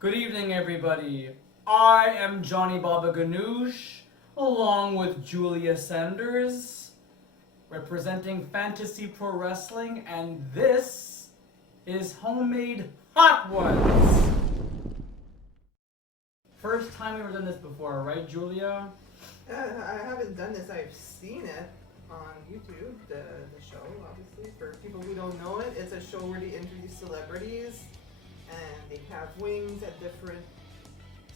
Good evening, everybody. I am Johnny Babaganouch, along with Julia Sanders, representing Fantasy Pro Wrestling, and this is Homemade Hot Ones. First time we've ever done this before, right, Julia? I haven't done this. I've seen it on YouTube, the show, obviously. For people who don't know it, it's a show where they interview celebrities and they have wings at different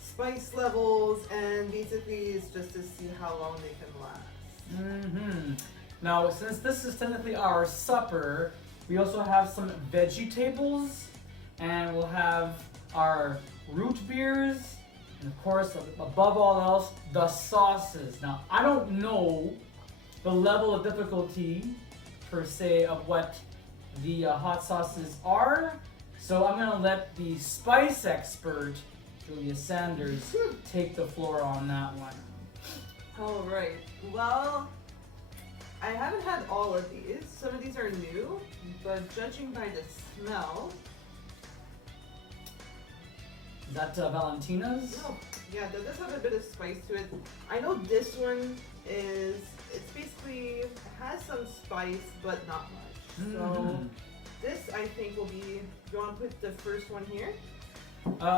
spice levels, and basically it's just to see how long they can last. Now, since this is technically our supper, we also have some vegetables, and we'll have our root beers, and of course, above all else, the sauces. Now, I don't know the level of difficulty, per se, of what the hot sauces are, so I'm gonna let the spice expert, Julia Sanders, take the floor on that one. Alright, well, I haven't had all of these. Some of these are new, but judging by the smell... Is that Valentina's? No, yeah, that does have a bit of spice to it. I know this one is, it's basically, it has some spice, but not much. So, this I think will be, you want to put the first one here?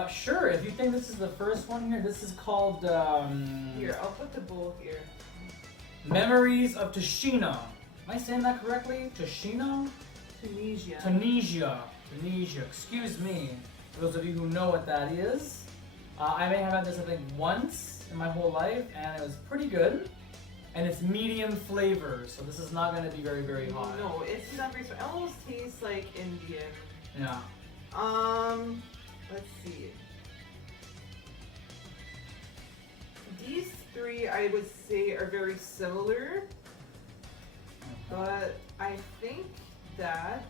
Sure, if you think this is the first one here, this is called, Here, I'll put the bowl here. Memories of Tashina. Am I saying that correctly? Tashina? Tunisia. Tunisia. Excuse me. For those of you who know what that is. I may have had this, I think, once in my whole life, and it was pretty good. And it's medium flavor, so this is not going to be very, very hot. No, it's not very spicy. It almost tastes like Indian. Yeah. Let's see. These three, I would say, are very similar, but I think that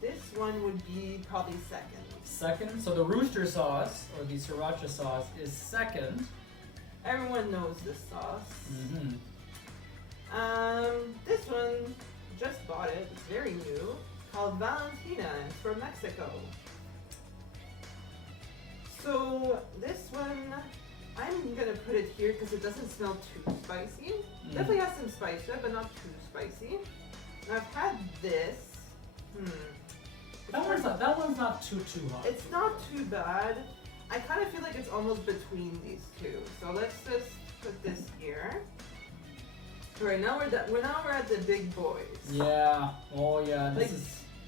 this one would be probably second. Second, so the rooster sauce, or the sriracha sauce, is second. Everyone knows this sauce. Mm-hmm. This one, just bought it, it's very new, called Valentina, it's from Mexico. So this one, I'm gonna put it here because it doesn't smell too spicy. Definitely has some spice to it, but not too spicy. And I've had this. That one's not too hot. It's not too bad. I kind of feel like it's almost between these two. So let's just put this here. Alright, now we're at the big boys. Yeah. Oh yeah.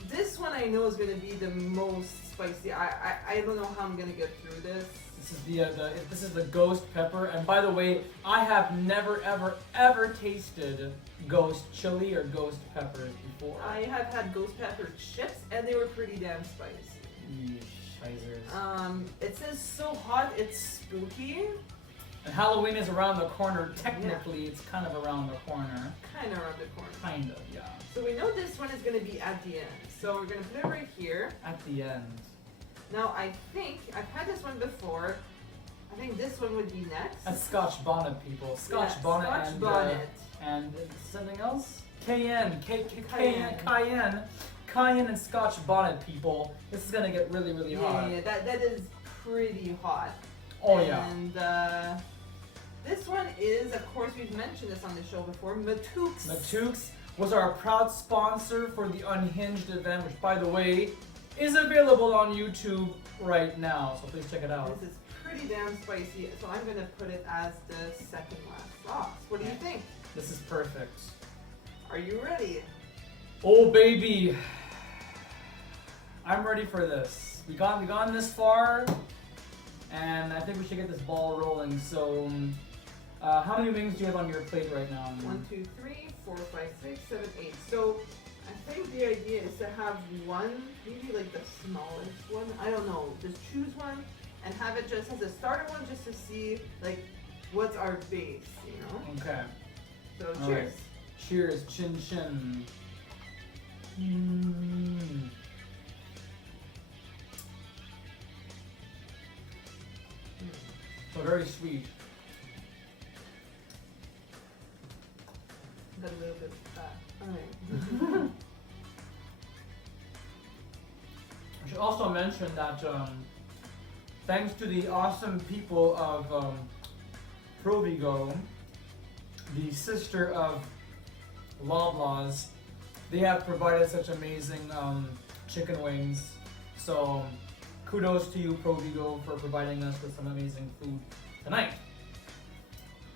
This one I know is gonna be the most spicy. I don't know how I'm gonna get through this. This is the ghost pepper, and by the way, I have never ever tasted ghost chili or ghost peppers before. I have had ghost pepper chips, and they were pretty damn spicy. It says so hot, it's spooky. And Halloween is around the corner. Technically, it's kind of around the corner. Kind of around the corner. Kind of, yeah. So we know this one is going to be at the end. So we're going to put it right here. At the end. Now I think, I've had this one before. I think this one would be next. That's Scotch bonnet, people. Scotch bonnet and bonnet. And something else? Cayenne and Scotch bonnet, people. This is gonna get really, really hot. Yeah, that is pretty hot. Oh yeah. And this one is, of course, we've mentioned this on the show before, Matoux. Matoux was our proud sponsor for the Unhinged event, which, by the way, is available on YouTube right now. So please check it out. This is pretty damn spicy, so I'm gonna put it as the second last sauce. What do you think? This is perfect. Are you ready? Oh baby, I'm ready for this. We gone this far, and I think we should get this ball rolling. So, how many wings do you have on your plate right now? 1, 2, 3, 4, 5, 6, 7, 8. So I think the idea is to have one, maybe like the smallest one. I don't know. Just choose one and have it just as a starter one, just to see like what's our base, you know? Okay. So all cheers. Right. Cheers, chin chin. So very sweet. Got a little bit of fat. Alright. I should also mention that thanks to the awesome people of Provigo, the sister of Loblaws, they have provided such amazing chicken wings. So kudos to you, Provigo, for providing us with some amazing food tonight.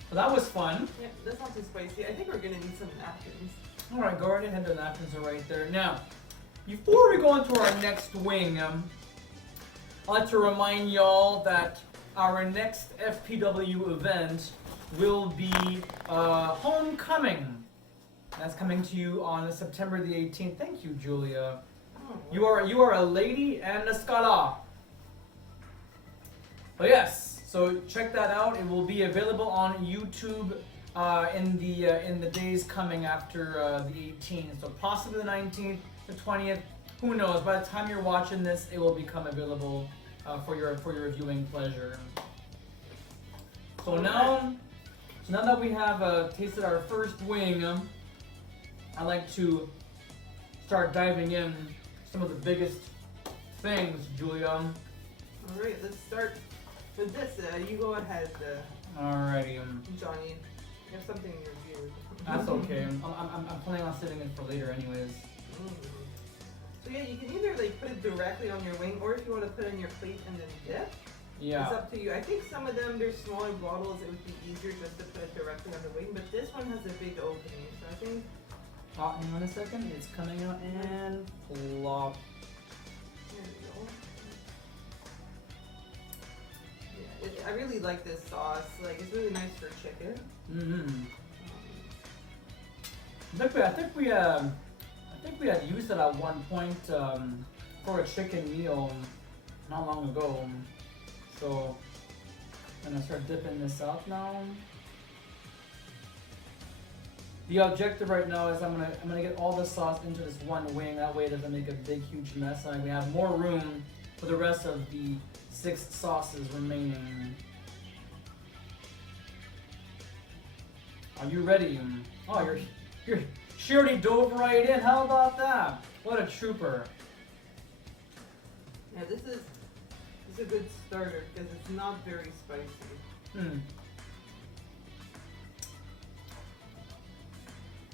So that was fun. Yeah, that's not too spicy. I think we're gonna need some napkins. All right, go right ahead. The napkins are right there. Now, before we go into our next wing, I'd like to remind y'all that our next FPW event will be Homecoming. That's coming to you on September the 18th. Thank you, Julia. Oh, You are a lady and a scholar. But yes, so check that out. It will be available on YouTube in the days coming after the 18th. So possibly the 19th, the 20th. Who knows? By the time you're watching this, it will become available for your viewing pleasure. So now that we have tasted our first wing, I like to start diving in some of the biggest things, Julia. all right, let's start with this. You go ahead, Alrighty. Johnny. You have something in your view. That's okay. I'm planning on saving it for later, anyways. So yeah, you can either like put it directly on your wing, or if you want to put it on your plate and then dip. Yeah. It's up to you. I think some of them, they're smaller bottles. It would be easier just to put it directly on the wing, but this one has a big opening, so I think. Hang on a second. It's coming out and plop. There we go. Yeah, I really like this sauce. Like, it's really nice for chicken. Mm-hmm. I think we had used it at one point for a chicken meal not long ago. So I'm gonna start dipping this out now. The objective right now is I'm gonna get all the sauce into this one wing. That way it doesn't make a big huge mess, and we have more room for the rest of the 6 sauces remaining. Are you ready? Oh, she already dove right in. How about that? What a trooper. Yeah, this is a good starter because it's not very spicy.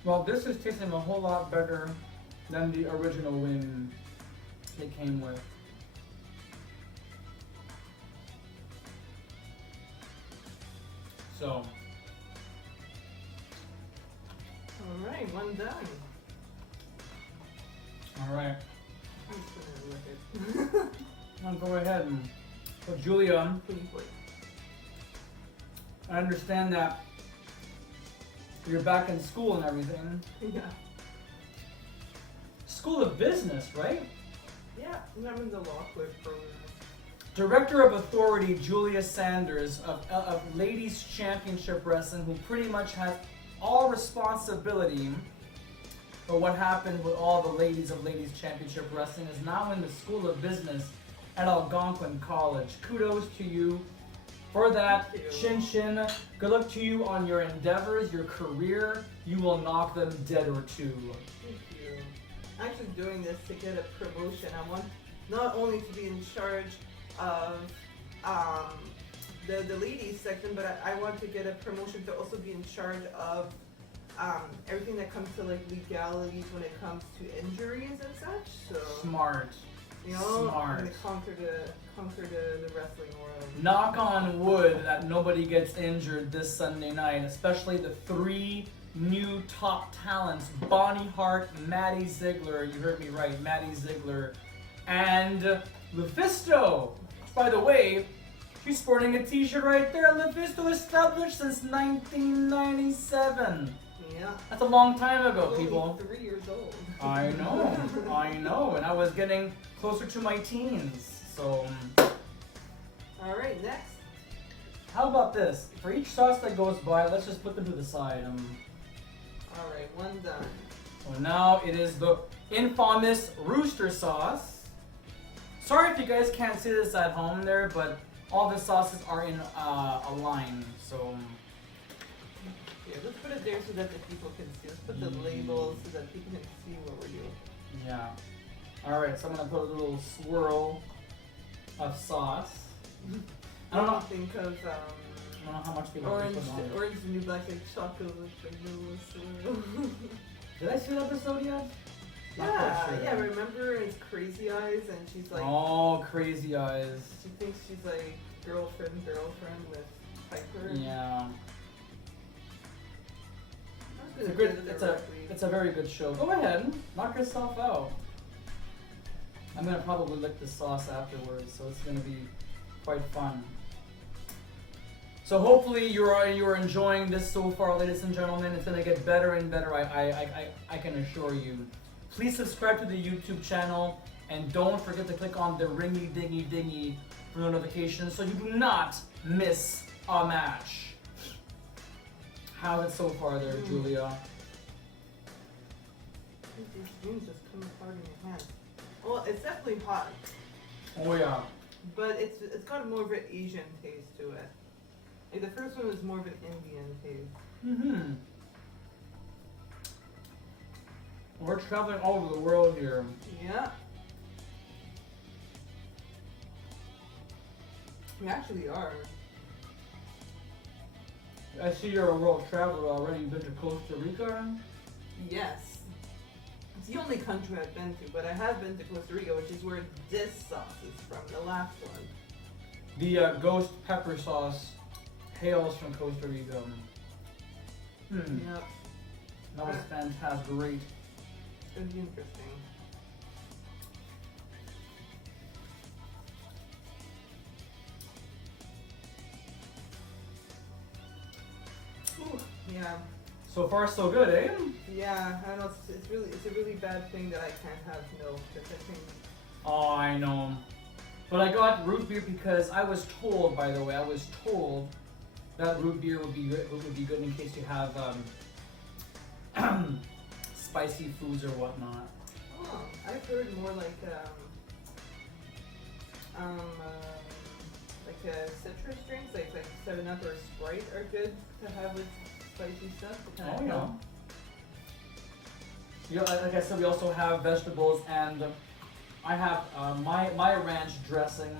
Well, this is tasting a whole lot better than the original wing it came with. So. Alright, one done. Alright. I'm just gonna look it. I'll go ahead and. So, Julia, Clean plate. I understand that you're back in school and everything. Yeah. School of Business, right? Yeah, I'm in the law clerk program. Director of Authority Julia Sanders of Ladies Championship Wrestling, who pretty much has all responsibility for what happened with all the ladies of Ladies Championship Wrestling, is now in the School of Business at Algonquin College. Kudos to you for that. Thank you. Shin Shin. Good luck to you on your endeavors, your career. You will knock them dead or two. Thank you. I'm actually doing this to get a promotion. I want not only to be in charge of the ladies section, but I want to get a promotion to also be in charge of everything that comes to like legalities when it comes to injuries and such. So Smart. you know, Smart. I'm gonna conquer the wrestling world. Knock on wood that nobody gets injured this Sunday night, especially the 3 new top talents, Bonnie Hart, Maddie Ziegler, you heard me right, Maddie Ziegler, and Lufisto. By the way, she's sporting a t-shirt right there. Lufisto established since 1997. Yeah. That's a long time ago, I'm people. only 3 years old. I know, and I was getting closer to my teens, so... Alright, next. How about this? For each sauce that goes by, let's just put them to the side. Alright, one done. So now it is the infamous rooster sauce. Sorry if you guys can't see this at home there, but all the sauces are in a line, so... Yeah, let's put it there so that the people can see. Let's put the labels so that people can see what we're doing. Yeah. Alright, so I'm gonna put a little swirl of sauce. I don't know. Think of I don't know how much people Orange, put on it. Orange is the New Black, like chocolate with vanilla. Did I see that episode yet? Not quite Yeah, sure. yeah. Remember, it's Crazy Eyes, and she's like, Oh, Crazy Eyes. she thinks she's like girlfriend with Piper. Yeah. I It's was a gonna good. do it It's a. directly. It's a very good show. Go ahead, knock yourself out. I'm gonna probably lick the sauce afterwards, so it's gonna be quite fun. So hopefully you're enjoying this so far, ladies and gentlemen. It's gonna get better and better. I can assure you. Please subscribe to the YouTube channel and don't forget to click on the ringy dingy dingy for notifications so you do not miss a match. How's it so far there, Julia? These spoons just come apart in your hand. Well, it's definitely hot, Oh yeah. but it's got more of an Asian taste to it. Like the first one was more of an Indian taste. Mm-hmm. We're traveling all over the world here. Yeah. We actually are. I see you're a world traveler already. You've been to Costa Rica? Yes. It's the only country I've been to, but I have been to Costa Rica, which is where this sauce is from, the last one. The ghost pepper sauce hails from Costa Rica. Yep. That was fantastic. Great. It's gonna be interesting. Ooh, yeah. So far, so good, eh? Yeah, I know it's a really bad thing that I can't have milk because I think Oh, I know. But I got root beer because I was told, by the way, that root beer would be good in case you have spicy foods or whatnot. oh, I've heard more like citrus drinks like 7-Up or Sprite are good to have with spicy stuff. Oh yeah. You know, like I said, we also have vegetables, and I have my ranch dressing.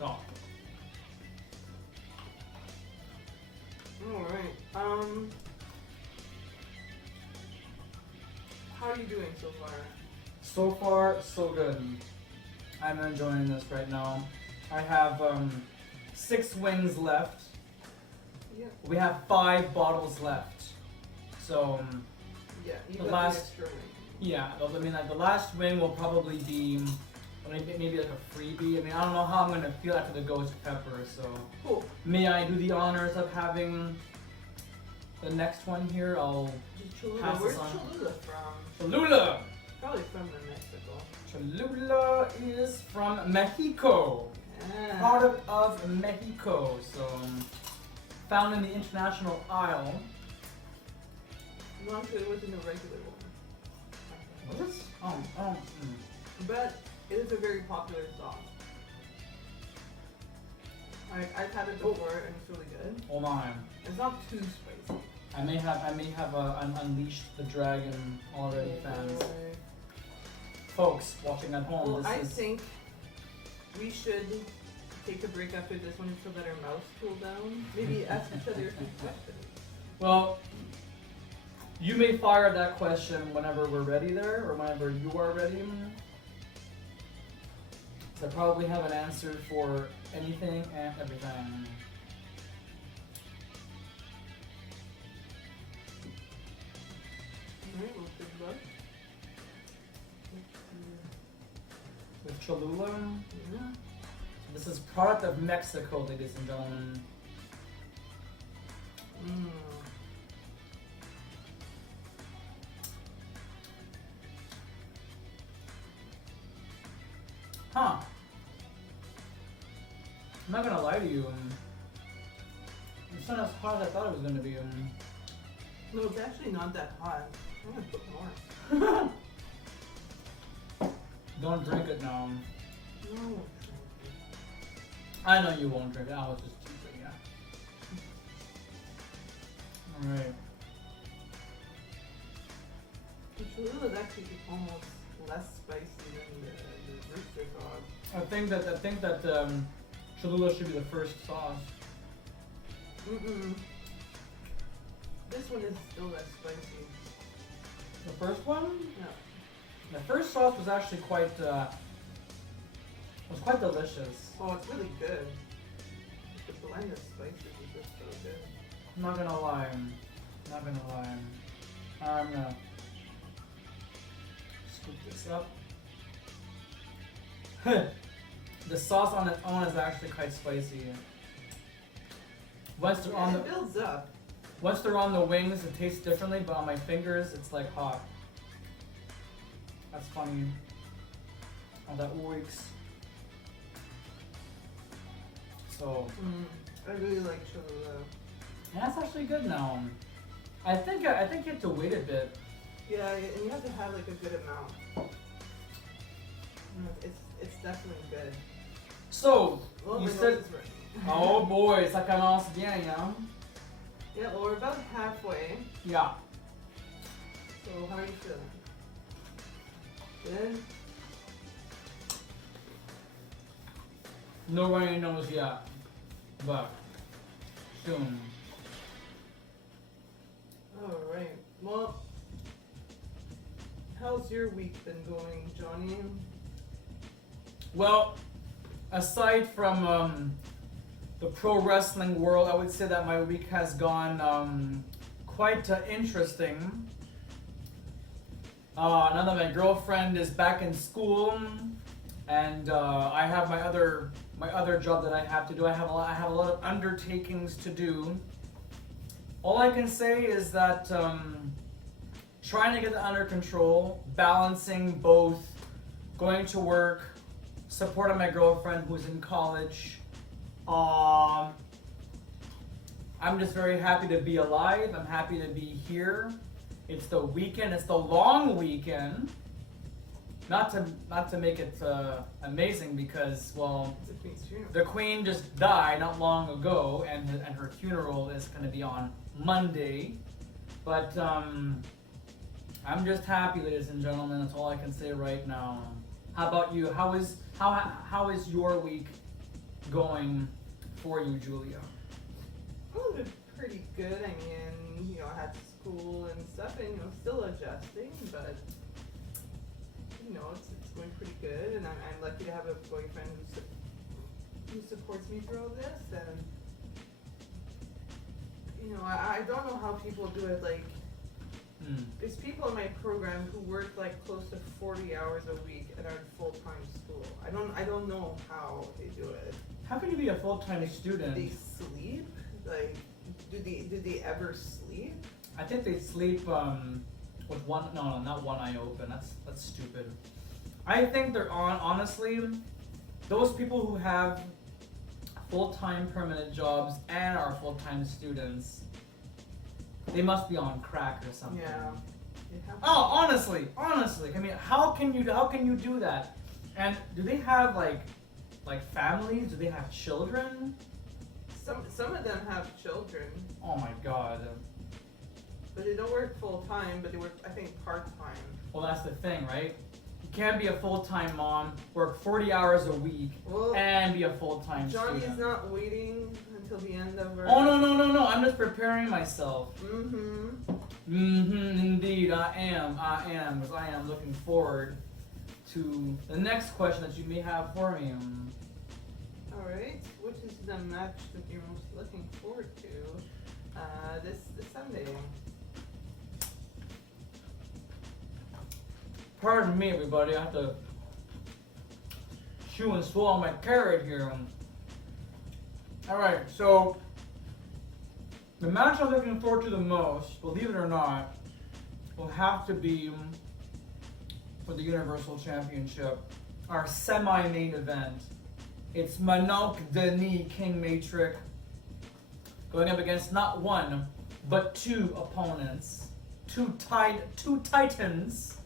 Oh, All right. How are you doing so far? so far so good. I'm enjoying this right now. I have 6 wings left. Yeah. We have 5 bottles left. So Yeah. You The got last- the extra wing. yeah, I mean like the last wing will probably be maybe like a freebie. I mean I don't know how I'm gonna feel after the ghost pepper. So Cool. may I do the honors of having the next one here? I'll Just Cholula. Pass Where's this on. Cholula from? Cholula. Probably from Mexico. Cholula is from Mexico. Yeah. Product of Mexico. So found in the international aisle. No, actually, it wasn't a regular one. What is this? But it is a very popular sauce. I've had it before and it's really good. Oh my. It's not too spicy. I may have unleashed the dragon already, fans. Folks watching at home, Well, this I is think we should take a break after this one so that our mouths cool down. Maybe ask each other a few questions. well. You may fire that question whenever we're ready there, or whenever you are ready. So I probably have an answer for anything and everything. Alright, well, good luck. With Cholula, Yeah. this is product of Mexico, ladies and gentlemen. Mm. Huh. I'm not gonna lie to you. It's not as hot as I thought it was gonna be. No, it's actually not that hot. I'm gonna put more. Don't drink it now. No. I know you won't drink it. I was just teasing, yeah. Alright. The Cholula is actually almost less spicy than the rooster sauce. I think that Cholula should be the first sauce. Mm-mm. This one is still less spicy. The first one? No. The first sauce was actually quite delicious. Oh, it's really good. The blend of spices is just so good. I'm not gonna lie. I'm gonna scoop this up. The sauce on its own is actually quite spicy. Once they're on It builds up. Once they're on the wings, it tastes differently, but on my fingers, it's like hot. That's funny. Oh, that works. So, I really like Cholula. yeah, it's actually good now. I think you have to wait a bit. Yeah, and you have to have like a good amount. It's definitely good. So, Well, you my said, nose is running. oh boy, ça commence bien, yeah? Yeah, well, we're about halfway. Yeah. So how are you feeling? Good? Nobody knows yet, but soon. Alright. Well, how's your week been going, Johnny? Well, aside from the pro wrestling world, I would say that my week has gone quite interesting. Now that my girlfriend is back in school, and I have my other job that I have to do. I have a lot of undertakings to do. All I can say is that trying to get it under control, balancing both going to work, supporting my girlfriend who's in college. I'm just very happy to be alive. I'm happy to be here. It's the weekend. It's the long weekend. Not to make it amazing because, well, It's the Queen's funeral. the Queen just died not long ago, and her funeral is going to be on Monday. But I'm just happy, ladies and gentlemen. That's all I can say right now. How about you? How is your week going for you, Julia? Oh, it's pretty good. I mean, I had school and stuff, and still adjusting, but it's going pretty good, and I'm lucky to have a boyfriend who supports me through all this, and I don't know how people do it. Like, there's people in my program who work like close to 40 hours a week and are in full-time school. I don't know how they do it. How can you be a full-time student? Do they sleep? Like, do they ever sleep? I think they sleep with one. No, not one eye open. That's stupid. I think they're honestly, those people who have full-time permanent jobs and are full-time students, they must be on crack or something. Yeah. Oh, honestly. I mean, how can you do that? And do they have like families? Do they have children? Some of them have children, Oh my God. but they don't work full time. But they work, I think, part time. Well, that's the thing, right? You can't be a full-time mom, work 40 hours a week, Well, and be a full-time Johnny's student. not waiting until the end of her. Oh no! I'm just preparing myself. Indeed, I am, because I am looking forward to the next question that you may have for me. All right. Which is the match that you're most looking forward to this Sunday? Pardon me, everybody. I have to chew and swallow my carrot here. All right, so the match I'm looking forward to the most, believe it or not, will have to be for the Universal Championship, our semi-main event. It's Manok Denis King Matrix going up against not one, but two opponents, two titans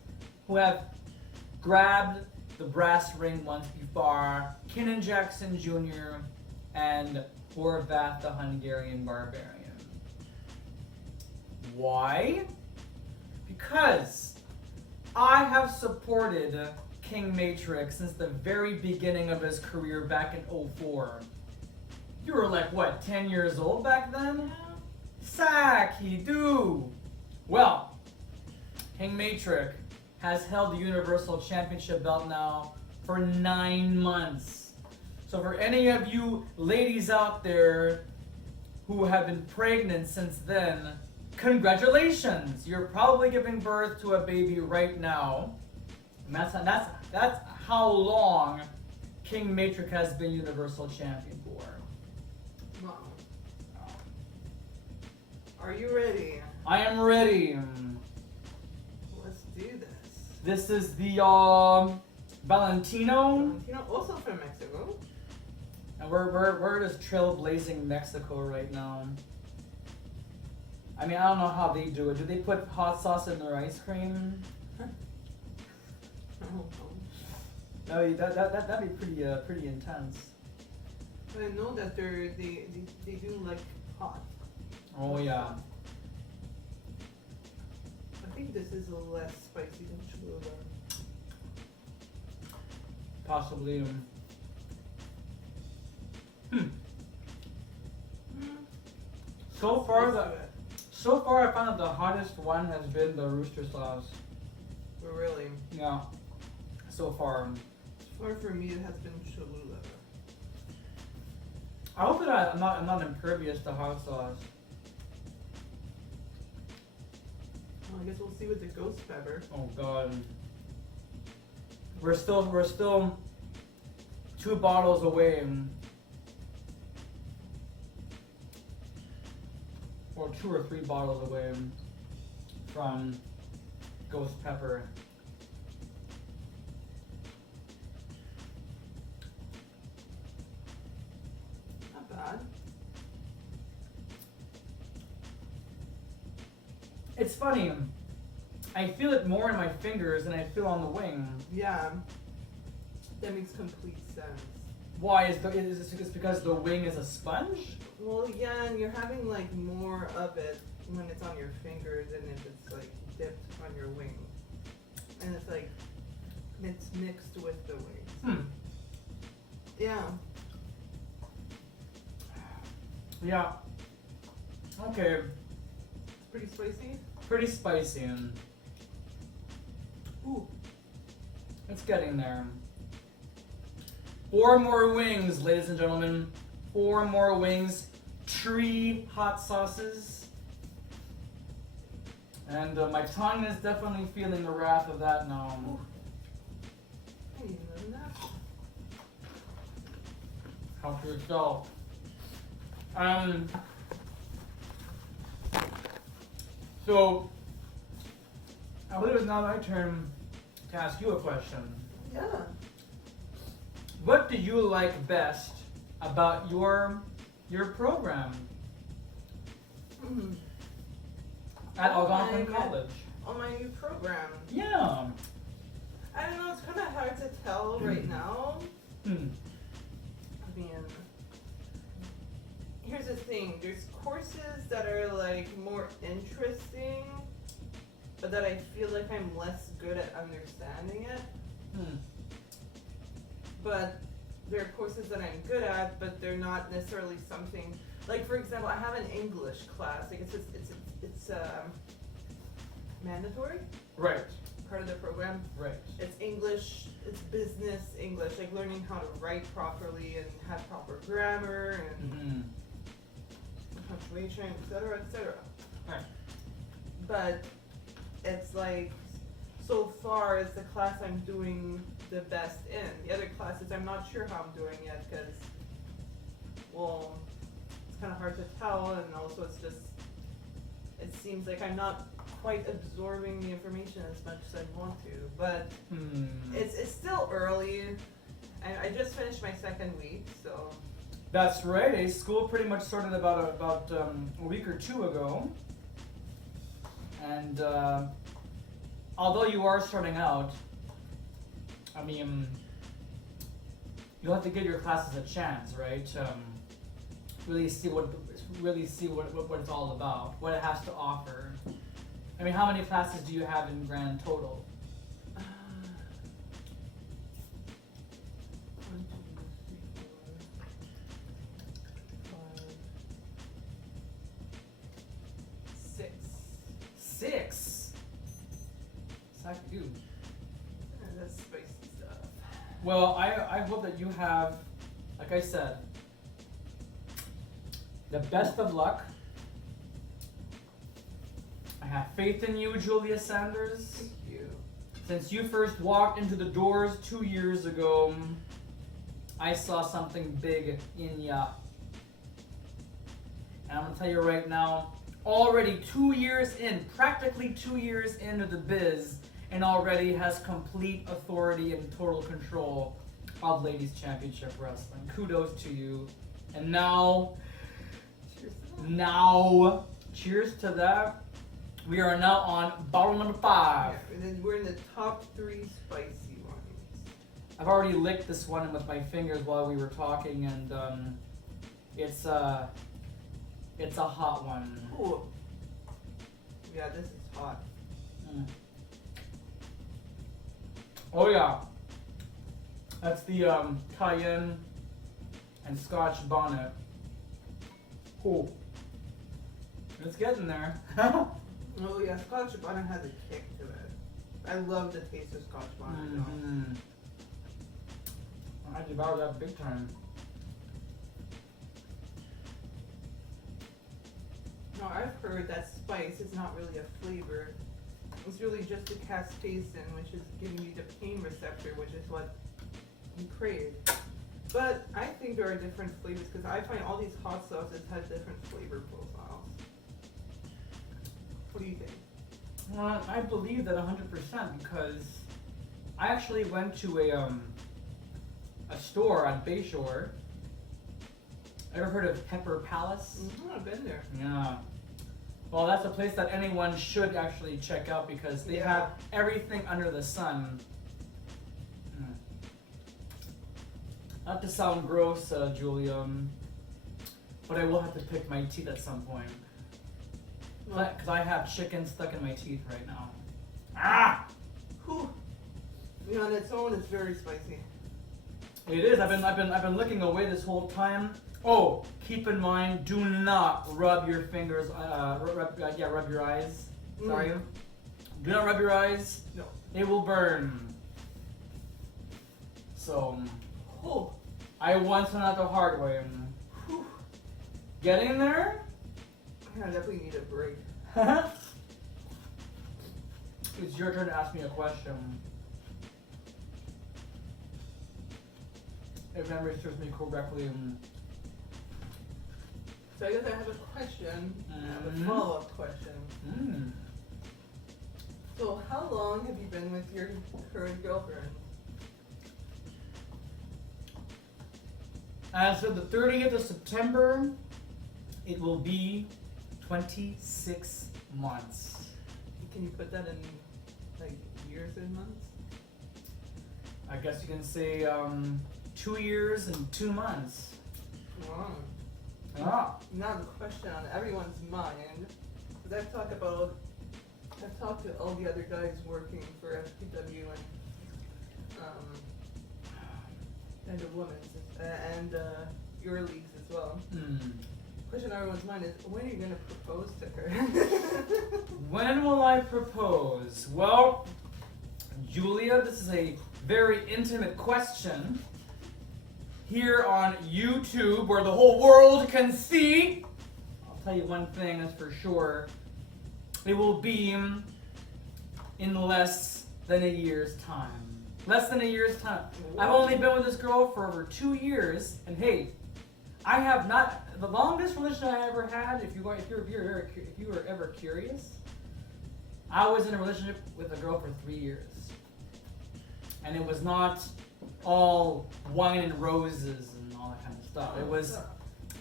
who have grabbed the brass ring once before, Kenan Jackson Jr. and Horvath the Hungarian Barbarian. Why? Because I have supported King Matrix since the very beginning of his career back in '04. You were like, what, 10 years old back then? Saki do. Well, King Matrix has held the Universal Championship belt now for 9 months. So for any of you ladies out there who have been pregnant since then, congratulations! You're probably giving birth to a baby right now. And that's how long King Matrix has been Universal Champion for. Wow. Are you ready? I am ready. Let's do this. This is the Valentino. Valentino, also from Mexico. And we're just trailblazing Mexico right now. I mean, I don't know how they do it. Do they put hot sauce in their ice cream? I don't know. That'd be pretty intense. But I know that they do like hot. Oh yeah. I think this is less spicy than Cholula. Possibly. So far I found that the hottest one has been the rooster sauce. Really? Yeah. So far. Or for me, it has been Cholula. I hope that I'm not impervious to hot sauce. Well, I guess we'll see with the ghost pepper. Oh god. We're still 2 bottles away. Or 2 or 3 bottles away from ghost pepper. Not bad. It's funny. I feel it more in my fingers than I feel on the wing. Yeah. That makes complete sense. Why is it because the wing is a sponge? Well, yeah, and you're having like more of it when it's on your fingers than if it's like dipped on your wing. And it's like, it's mixed with the wings. Yeah. Yeah. Okay. It's pretty spicy. Pretty spicy. Ooh. It's getting there. 4 more wings, ladies and gentlemen. 4 more wings. 3 hot sauces. And my tongue is definitely feeling the wrath of that now. Ooh. I didn't even know that. Help yourself. So, I believe it's now my turn to ask you a question. Yeah. What do you like best about your program Mm-hmm. at Oh Algonquin my God. College? On my new program. Yeah. I don't know, it's kind of hard to tell right now. Hmm. I mean, here's the thing. There's courses that are like more interesting, but that I feel like I'm less good at understanding it. Hmm. But there are courses that I'm good at, but they're not necessarily something. Like for example, I have an English class. Like it's mandatory Right. part of the program. Right. It's English, it's business English, like learning how to write properly and have proper grammar and Mm-hmm. punctuation, etc., etc. Right. But it's like, so far it's the class I'm doing the best in. The other classes I'm not sure how I'm doing yet because, well, it's kind of hard to tell, and also it's just, it seems like I'm not quite absorbing the information as much as I want to. But it's still early, and I just finished my 2nd week, so. That's right. School pretty much started about a week or 2 ago, and although you are starting out, I mean, you'll have to give your classes a chance, right? Really see what it's all about, what it has to offer. I mean, how many classes do you have in grand total? 6. Sack do. And that's spicy stuff. Well, I hope that you have, like I said, the best of luck. I have faith in you, Julia Sanders. Thank you. Since you first walked into the doors 2 years ago, I saw something big in ya. And I'm gonna tell you right now, already 2 years in, practically 2 years into the biz, and already has complete authority and total control of Ladies Championship Wrestling. Kudos to you. And now, cheers to that. We are now on bottle number 5. Yeah, and then we're in the top 3 spicy ones. I've already licked this one with my fingers while we were talking, and it's a hot one. Ooh. Yeah, this is hot. Mm. Oh yeah, that's the cayenne and Scotch bonnet. Cool. It's getting there. Oh yeah, Scotch bonnet has a kick to it. I love the taste of Scotch bonnet. Mm-hmm. I devoured that big time. No, I've heard that spice is not really a flavor. It's really just a capsaicin, which is giving you the pain receptor, which is what you crave. But I think there are different flavors because I find all these hot sauces have different flavor profiles. What do you think? Well, I believe that 100% because I actually went to a store on Bayshore. Ever heard of Pepper Palace? Mm-hmm, I've been there. Yeah. Well, that's a place that anyone should actually check out because they have everything under the sun. Not to sound gross, Julia, but I will have to pick my teeth at some point. Because I have chicken stuck in my teeth right now. Ah! Whew. You know, on its own, it's very spicy. It is. I've been looking away this whole time. Oh, keep in mind, do not rub your fingers. Rub your eyes. Sorry. Do not rub your eyes. No. It will burn. So, Oh. I once found out the hard way. Whew. Getting there? I definitely need a break. It's your turn to ask me a question. If memory serves me correctly. So I guess I have a question. I have a follow-up question. So how long have you been with your current girlfriend? As of the 30th of September, it will be 26 months. Can you put that in like years and months? I guess you can say 2 years and 2 months. Wow. Ah. Now the question on everyone's mind, because I've talked to all the other guys working for FPW and the women's and your leagues as well. Question on everyone's mind is, when are you going to propose to her? When will I propose? Well, Julia, this is a very intimate question. Here on YouTube, where the whole world can see, I'll tell you one thing that's for sure. It will be in less than a year's time. Less than a year's time. I've only been with this girl for over 2 years, and hey, I have not the longest relationship I ever had. If you were ever curious, I was in a relationship with a girl for 3 years, and it was not all wine and roses and all that kind of stuff.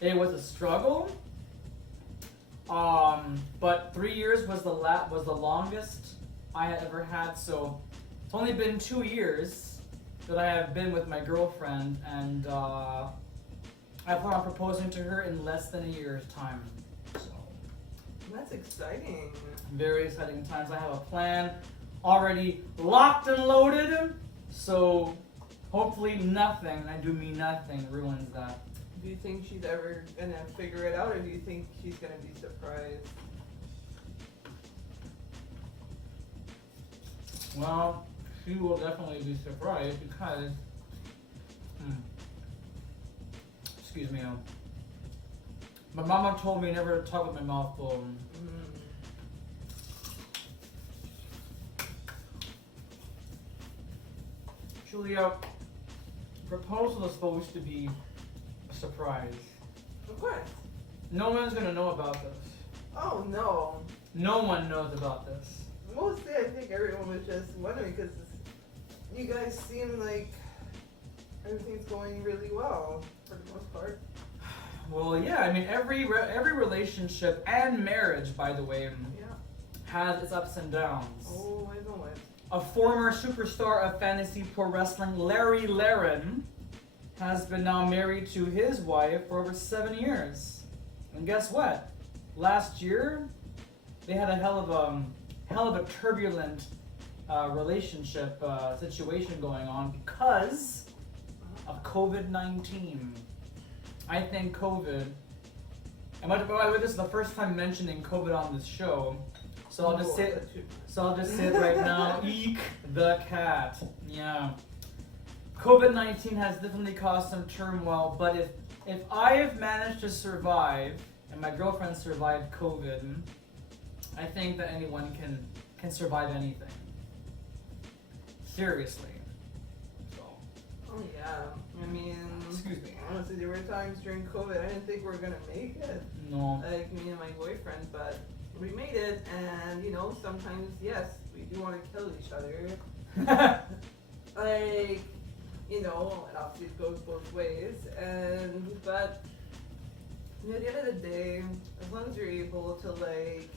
It was a struggle. But 3 years was the longest I had ever had. So it's only been 2 years that I have been with my girlfriend, and I plan on proposing to her in less than a year's time. So That's exciting. very exciting times. I have a plan already locked and loaded. So hopefully nothing, and I do mean nothing, ruins that. Do you think she's ever gonna figure it out, or do you think she's gonna be surprised? Well, she will definitely be surprised because, excuse me, my mama told me never to talk with my mouth full. Julia, proposal is supposed to be a surprise. Of course. No one's gonna know about this. Oh no. No one knows about this. Mostly, I think everyone was just wondering because you guys seem like everything's going really well for the most part. Well, yeah. I mean, every relationship and marriage, by the way, Yeah. has its ups and downs. Oh, I know it. A former superstar of fantasy pro wrestling, Larry Larin, has been now married to his wife for over 7 years. And guess what? Last year, they had a hell of a turbulent relationship situation going on because of COVID-19. I think COVID, and by the way, this is the first time mentioning COVID on this show, so I'll just say it right now. Eek the cat. Yeah. COVID-19 has definitely caused some turmoil, but if I have managed to survive and my girlfriend survived COVID, I think that anyone can survive anything. Seriously. So. Oh yeah. I mean, Excuse me. honestly, there were times during COVID I didn't think we were gonna make it. No. Like me and my boyfriend, but we made it, and you know, sometimes yes, we do want to kill each other. Like, you know, and obviously it goes both ways. But at the end of the day, as long as you're able to like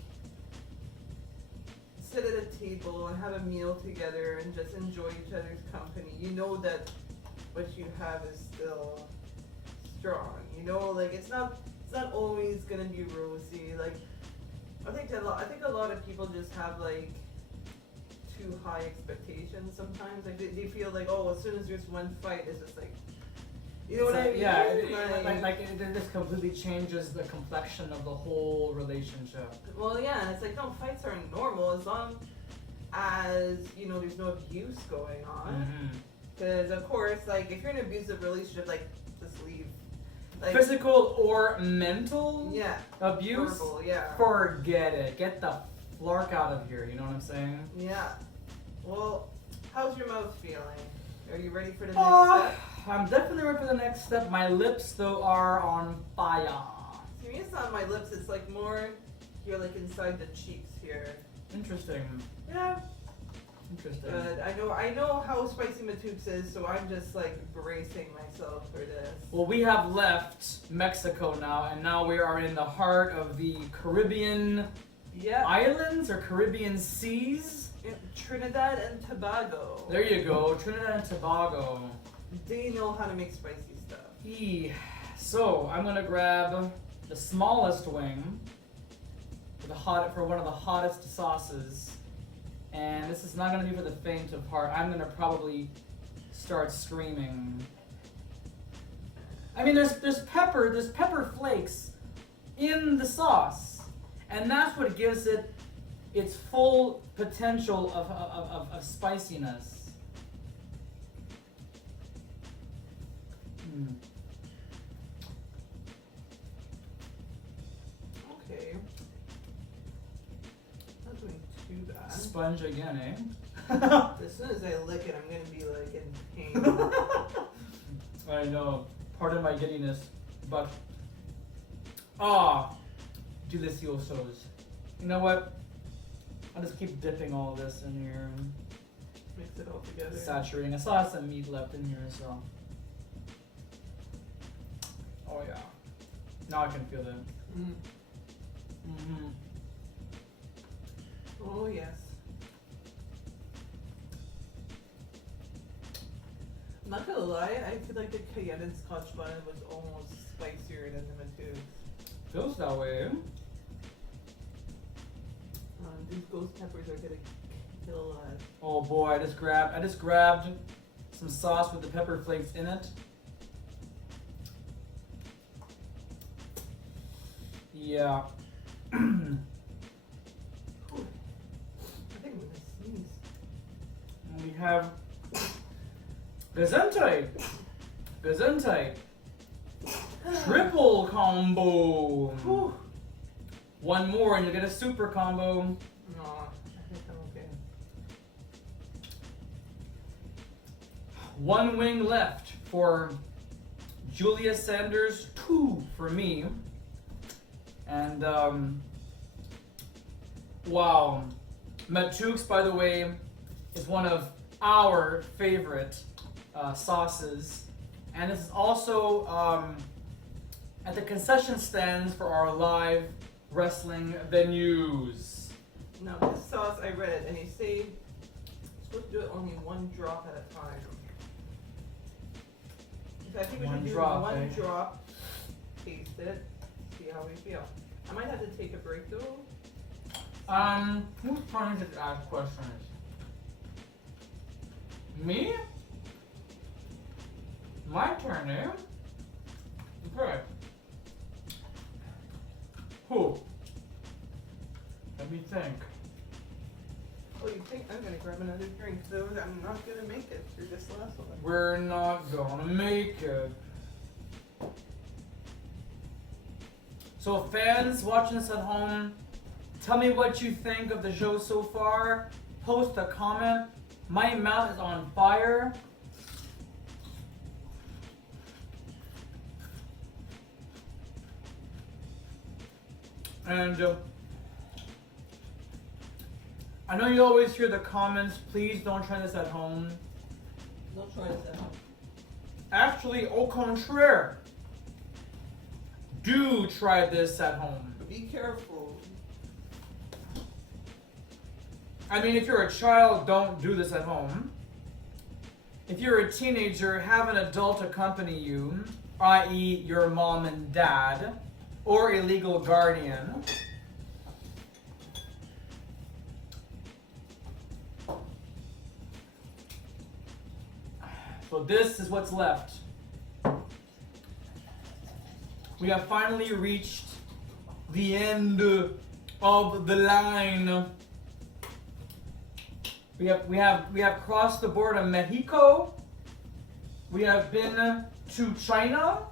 sit at a table and have a meal together and just enjoy each other's company, you know that what you have is still strong. You know, like it's not always gonna be rosy. Like I think a lot of people just have like too high expectations sometimes. Like they feel like, oh, as soon as there's one fight, it's just like, you know what I mean? Yeah, it just completely changes the complexion of the whole relationship. Well, yeah, it's like, no, fights are normal as long as, you know, there's no abuse going on. Because, of course, like, if you're in an abusive relationship, like, just leave. Like, Physical or mental yeah, abuse, verbal, yeah. forget it. Get the flark out of here, you know what I'm saying? Yeah. Well, how's your mouth feeling? Are you ready for the next step? I'm definitely ready for the next step. My lips, though, are on fire. To me, it's not my lips. It's like more here, like inside the cheeks here. Interesting. Yeah. Interesting. But I know how spicy Matoops is, so I'm just like bracing myself for this. Well, we have left Mexico now, and now we are in the heart of the Caribbean islands or Caribbean seas. Trinidad and Tobago. There you go, Trinidad and Tobago. They know how to make spicy stuff. So I'm gonna grab the smallest wing for one of the hottest sauces, and this is not gonna be for the faint of heart. I'm gonna probably start screaming. I mean, there's pepper flakes in the sauce, and that's what gives it its full potential of spiciness. Okay. Not doing too bad. Sponge again, eh? As soon as I lick it, I'm gonna be like in pain. I know. Pardon my giddiness, but deliciosos. You know what? I'll just keep dipping all this in here, Mix it all together. saturating. I still have some meat left in here, so. Oh yeah. Now I can feel it. Oh yes. I'm not gonna lie, I feel like the cayenne and Scotch bonnet was almost spicier than the Matoops. Feels that way, eh? These ghost peppers are gonna kill us. Oh boy, I just grabbed some sauce with the pepper flakes in it. Yeah. I think I'm gonna sneeze. we have Gesundheit. Gesundheit. Triple combo. Whew. One more and you'll get a super combo. No, I think I'm okay. One wing left for Julia Sanders, 2 for me. And wow. Matux, by the way, is one of our favorite sauces. And this is also at the concession stands for our live wrestling venues. Now this sauce, I read it, and they say you're supposed to do it only 1 drop at a time. So I think we One should do drop, 1 eh? drop, taste it, see how we feel. I might have to take a break though. Who's trying to ask questions? Me? My turn, eh? Okay. Who? Let me think. Oh, you think I'm gonna grab another drink? So I'm not gonna make it through this last one. We're not gonna make it. So fans watching this at home, tell me what you think of the show so far. Post a comment. My mouth is on fire. And I know you always hear the comments, please don't try this at home. Don't try this at home. Actually, au contraire. Do try this at home. Be careful. I mean, if you're a child, don't do this at home. If you're a teenager, have an adult accompany you, i.e. your mom and dad, or a legal guardian. So this is what's left. We have finally reached the end of the line. We have crossed the border of Mexico. We have been to China.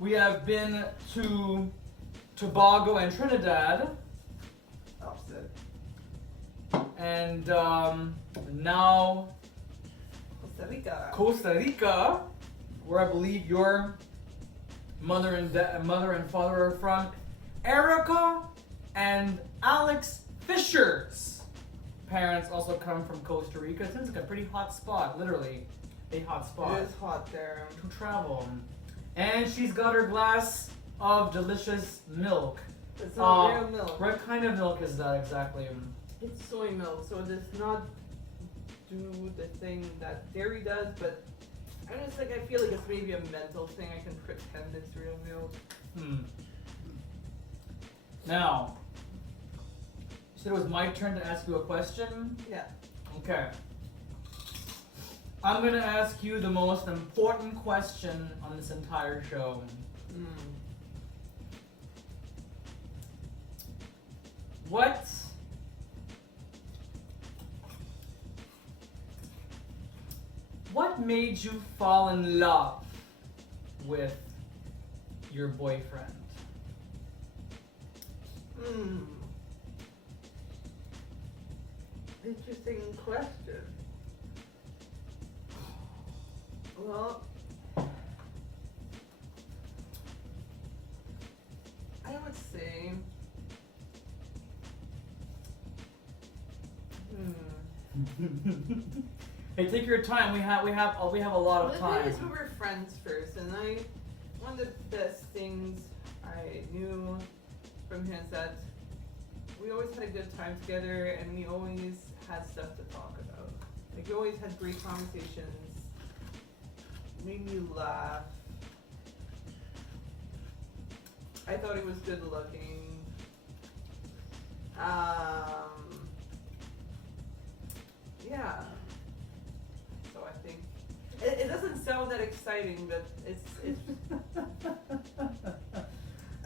We have been to Tobago and Trinidad. Opposite. And now Costa Rica. Costa Rica, where I believe your mother and father are from. Erica and Alex Fisher's parents also come from Costa Rica. It seems like a pretty hot spot, literally a hot spot It is hot there. to travel. And she's got her glass of delicious milk. It's not real milk. What kind of milk is that exactly? It's soy milk, so it does not do the thing that dairy does, but I'm just like, I feel like it's maybe a mental thing. I can pretend it's real milk. Now, you said it was my turn to ask you a question? Yeah. Okay. I'm gonna ask you the most important question on this entire show. What made you fall in love with your boyfriend? Interesting question. Well, I would say, Hey, take your time. We have a lot of the time. thing is, we were friends first, and one of the best things I knew from him is that we always had a good time together, and we always had stuff to talk about. Like, we always had great conversations, made me laugh. I thought he was good looking. Yeah. So I think it doesn't sound that exciting, but it's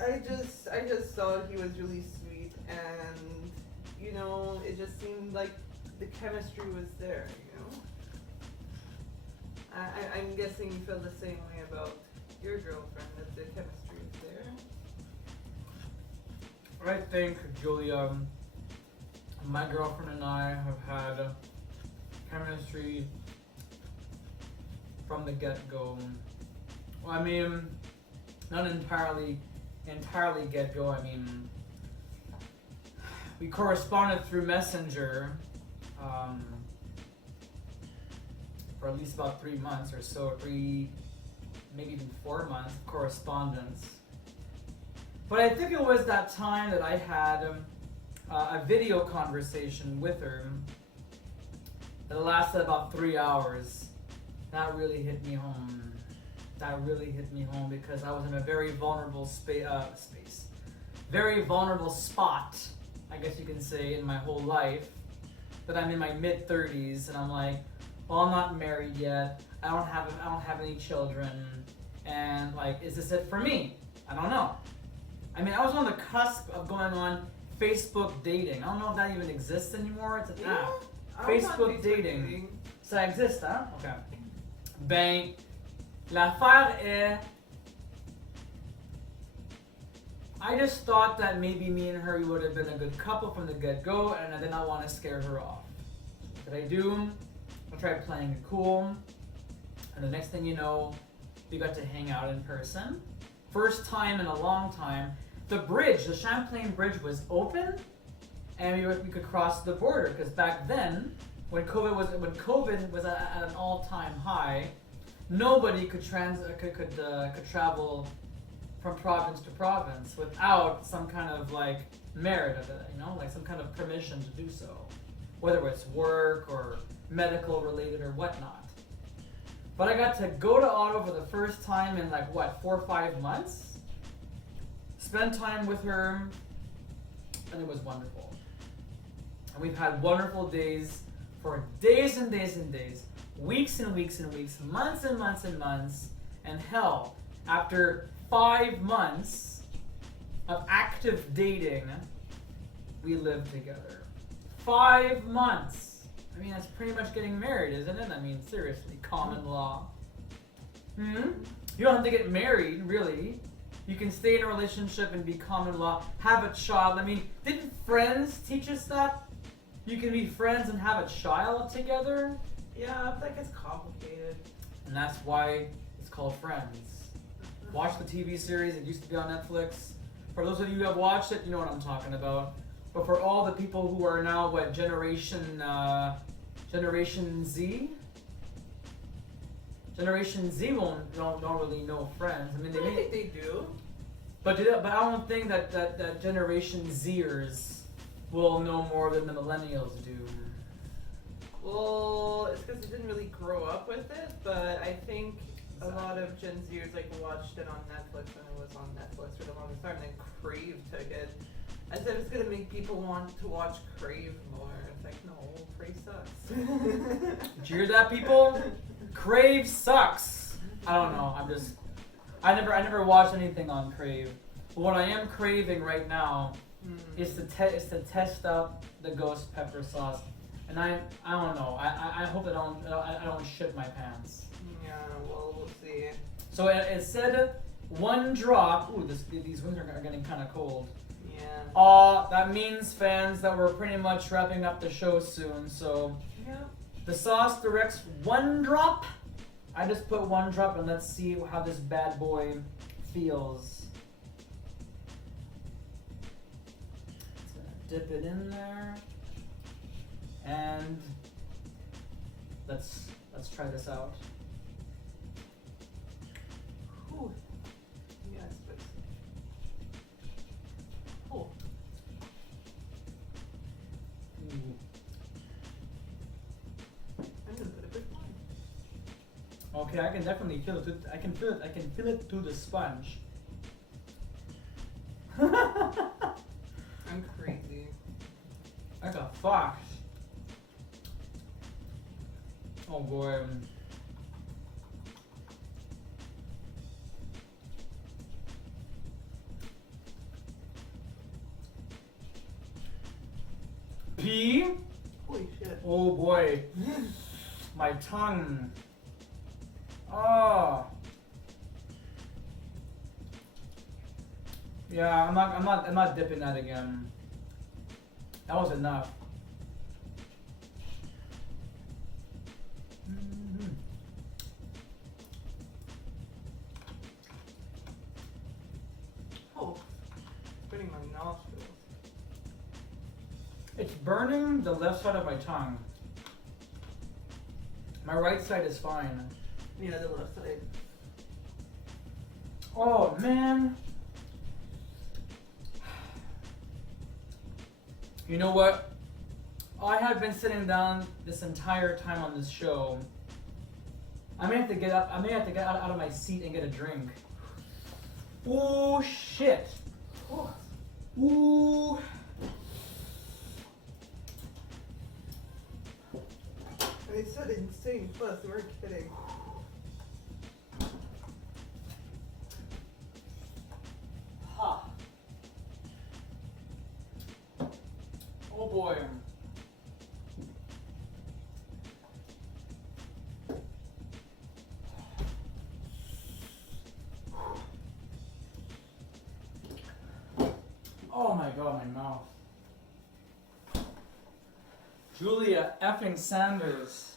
I just thought he was really sweet, and it just seemed like the chemistry was there, you know? I'm guessing you feel the same way about your girlfriend, that the chemistry is there. I think, Julia, my girlfriend and I have had chemistry from the get-go. Well, I mean, not entirely get-go. I mean, we corresponded through Messenger for at least about 3 months or so, maybe even 4 months of correspondence. But I think it was that time that I had a video conversation with her that lasted about 3 hours. That really hit me home. Because I was in a very vulnerable very vulnerable spot, I guess you can say, in my whole life. That I'm in my mid-30s, and I'm like, well, I'm not married yet. I don't have any children, and like, is this it for me? I don't know. I mean, I was on the cusp of going on Facebook dating. I don't know if that even exists anymore. It's an app. Facebook dating. Ça existe, hein? Okay. Ben, l'affaire est, I just thought that maybe me and her would have been a good couple from the get-go, and I did not want to scare her off. What did I do? I tried playing it cool, and the next thing you know, we got to hang out in person. First time in a long time. The Champlain Bridge was open, and we could cross the border, because back then, when COVID was at an all-time high, nobody could travel from province to province without some kind of like merit of it, you know, like some kind of permission to do so, whether it's work or medical related or whatnot. But I got to go to Ottawa for the first time in like 4 or 5 months. Spend time with her, and it was wonderful. And we've had wonderful days for days and days and days, weeks and weeks and weeks, months and months and months, and hell, after 5 months of active dating, we lived together. 5 months! I mean, that's pretty much getting married, isn't it? I mean, seriously, common law. You don't have to get married, really. You can stay in a relationship and be common law, have a child. I mean, didn't Friends teach us that? You can be friends and have a child together? Yeah, that gets complicated. And that's why it's called Friends. Watch the TV series, it used to be on Netflix. For those of you who have watched it, you know what I'm talking about. But for all the people who are now, Generation Z? Generation Z don't really know Friends. I mean, I think they do. But I don't think that Generation Zers will know more than the millennials do. Well, it's because they didn't really grow up with it, but I think a lot of Gen Zers like watched it on Netflix when it was on Netflix for the longest time, and then Crave took it. I said it's gonna make people want to watch Crave more. It's like, no, Crave sucks. Did you hear that, people? Crave sucks. I don't know. I never watched anything on Crave. But what I am craving right now is to test out the ghost pepper sauce. And I don't know. I hope I don't shit my pants. Yeah, well, we'll see. So it said 1 drop. Ooh, these wings are getting kind of cold. Yeah. That means, fans, that we're pretty much wrapping up the show soon. So Yeah. the sauce directs 1 drop. I just put 1 drop, and let's see how this bad boy feels. Just gonna dip it in there. And let's try this out. Whew. Yeah, it's spicy. Oh. Ooh. I'm gonna put a bit more. Okay, I can definitely feel it. I can feel it through the sponge. I'm crazy. Like a fox. Oh boy. P. Holy shit. Oh boy. My tongue. Oh. Yeah, I'm not dipping that again. That was enough. Mm-hmm. Oh, burning my nostrils. It's burning the left side of my tongue. My right side is fine. Yeah, the left side. Oh man. You know what? I have been sitting down this entire time on this show. I may have to get up. I may have to get out of my seat and get a drink. Oh shit. Oh. Ooh. And they said insane plus, they weren't kidding. Ha. Oh boy. Oh my god, my mouth. Julia effing Sanders.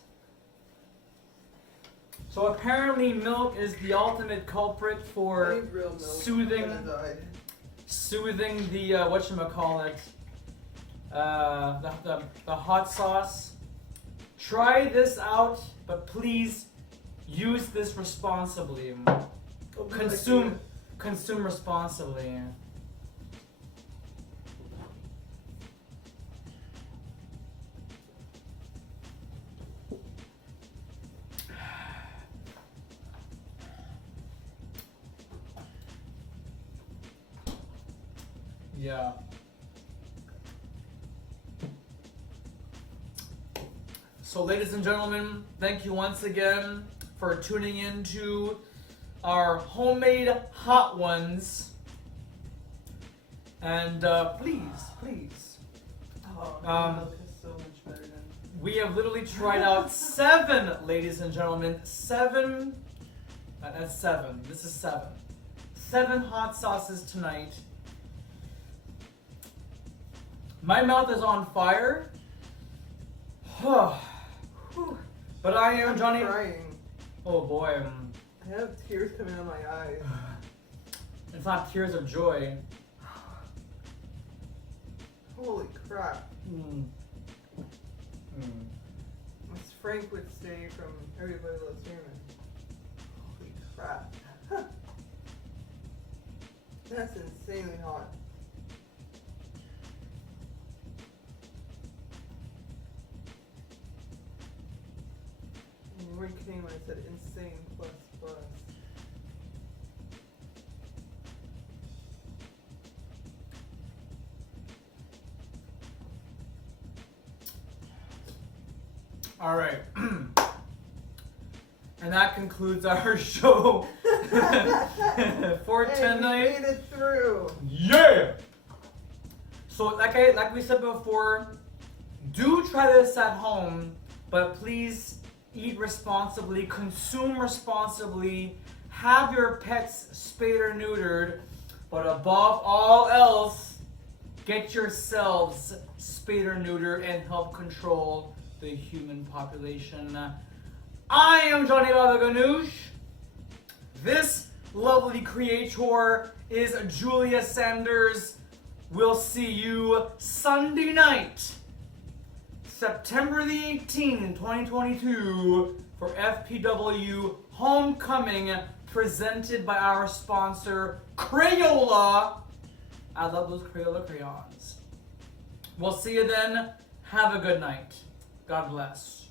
So apparently milk is the ultimate culprit I for need real milk. soothing I'm gonna die. soothing the whatchamacallit, the hot sauce. Try this out, but please use this responsibly. Oh, Consume responsibly. Yeah. So, ladies and gentlemen, thank you once again for tuning in to our homemade hot ones. And please, Oh, milk is so much better than. we have literally tried out 7, ladies and gentlemen, 7. That's 7. This is 7. 7 hot sauces tonight. My mouth is on fire. But I am I'm Johnny. crying. Oh boy. I have tears coming out of my eyes. It's not tears of joy. Holy crap. Mm. As Frank would say from Everybody Loves Raymond. Holy crap. That's insanely hot. You weren't kidding when I said insane plus plus. All right. And that concludes our show for Hey, tonight. we made it through. Yeah. So like we said before, do try this at home, but please eat responsibly, consume responsibly, have your pets spayed or neutered, but above all else, get yourselves spayed or neutered and help control the human population. I am Johnny Babaganouch. This lovely creator is Julia Sanders. We'll see you Sunday night, September the 18th, 2022, for FPW Homecoming, presented by our sponsor, Crayola. I love those Crayola crayons. We'll see you then. Have a good night. God bless.